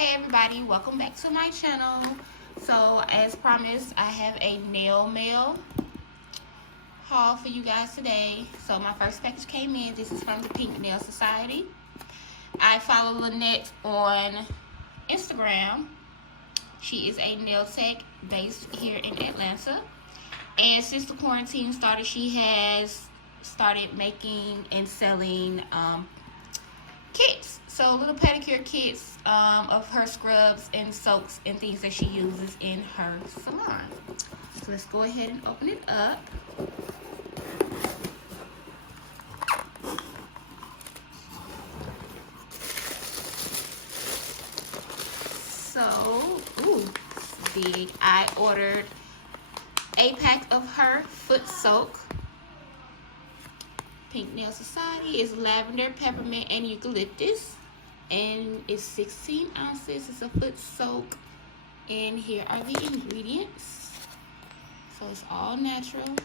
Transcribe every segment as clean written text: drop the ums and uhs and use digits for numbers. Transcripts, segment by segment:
Hey everybody, welcome back to my channel. So as promised, I have a nail mail haul for you guys today. So my first package came in. This is from the Pink Nail Society. I follow Lynette on Instagram. She is a nail tech based here in Atlanta. And since the quarantine started, she has started making and selling kits. So little pedicure kits of her scrubs and soaks and things that she uses in her salon. So let's go ahead and open it up. So, ooh, it's big. I ordered a pack of her foot soak. Pink Nail Society is lavender, peppermint, and eucalyptus. And it's 16 ounces. It's a foot soak. And here are the ingredients. So it's all natural.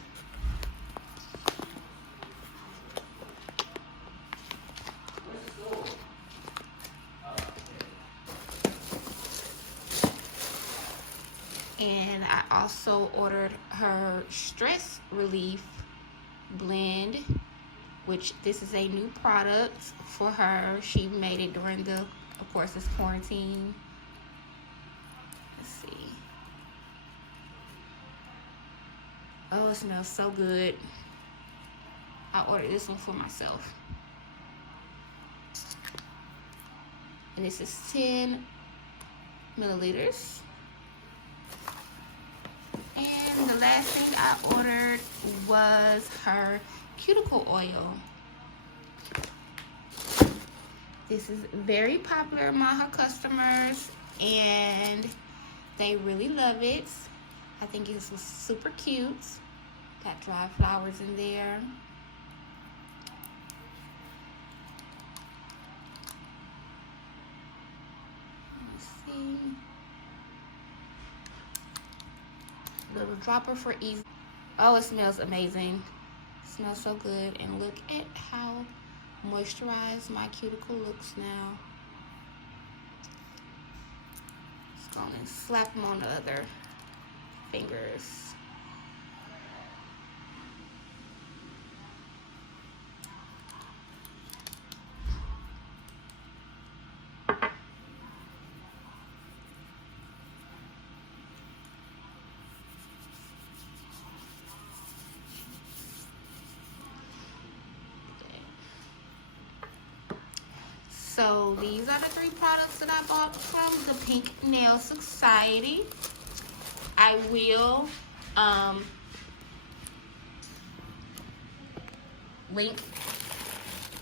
And I also ordered her stress relief blend, which this is a new product for her. She made it during of course, this quarantine. Let's see. Oh, it smells so good. I ordered this one for myself. And this is 10 milliliters. And the last thing I ordered was her cuticle oil. This is very popular among her customers and they really love it. I think it's super cute. Got dried flowers in there. Let's see. Little dropper for easy. Oh, it smells amazing. It smells so good. And look at how moisturized my cuticle looks now. Just go and slap them on the other fingers. So these are the 3 products that I bought from the Pink Nail Society. I will link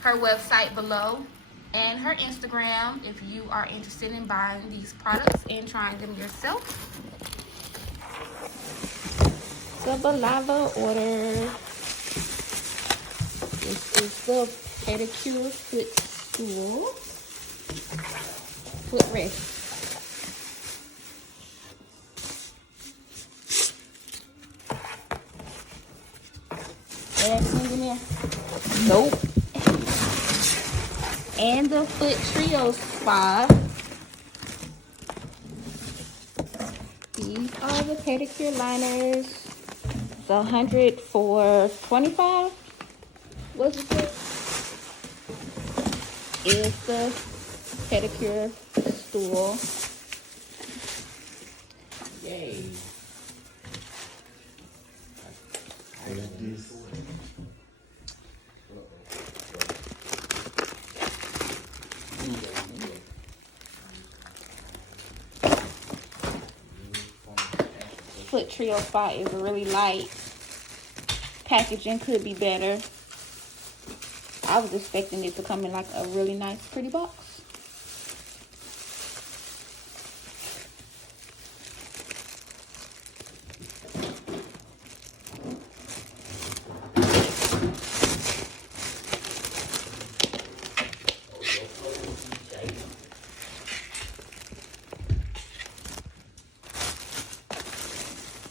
her website below and her Instagram if you are interested in buying these products and trying them yourself. The Belava order. This is the Pedicure Stool. Footrest. Everything in there? Nope. And the Foot Trio Spa. These are the pedicure liners. It's 100 for 25. What's it say? Is the pedicure stool. Yay. I got this. Foot Trio Spa is really light. Packaging could be better. I was expecting it to come in like a really nice, pretty box.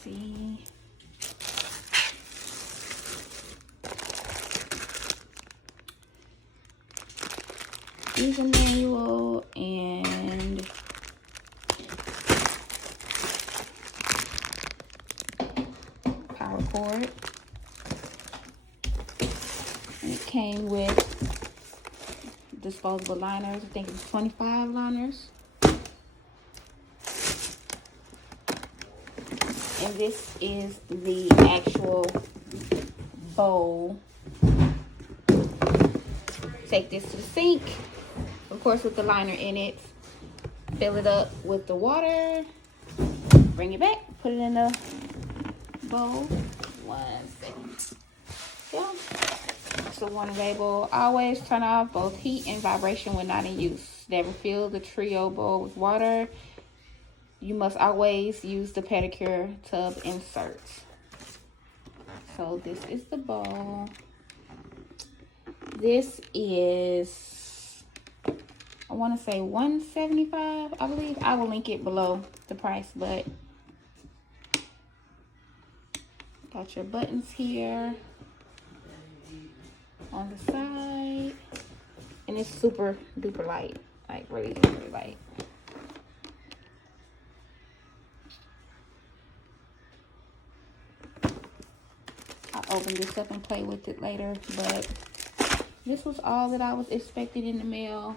See. User manual and for it. And it came with disposable liners. I think it's 25 liners. And this is the actual bowl. Take this to the sink, of course, with the liner in it. Fill it up with the water. Bring it back. Put it in the bowl. 1 second. Yeah. It's a warning label. Always turn off both heat and vibration when not in use. Never fill the trio bowl with water. You must always use the pedicure tub insert. So this is the bowl. This is, I want to say $175, I believe. I will link it below the price, but got your buttons here on the side, and it's super duper light, like really super light. I'll open this up and play with it later, but this was all that I was expecting in the mail.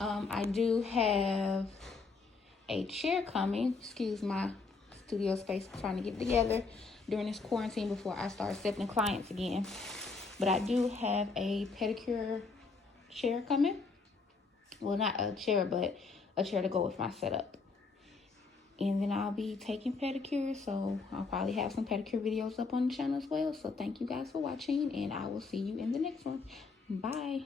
I do have a chair coming. Excuse my studio space. I'm trying to get together during this quarantine before I start accepting clients again. But I do have a pedicure chair coming. Well, not a chair, but a chair to go with my setup. And then I'll be taking pedicure, so I'll probably have some pedicure videos up on the channel as well. So thank you guys for watching, and I will see you in the next one. Bye.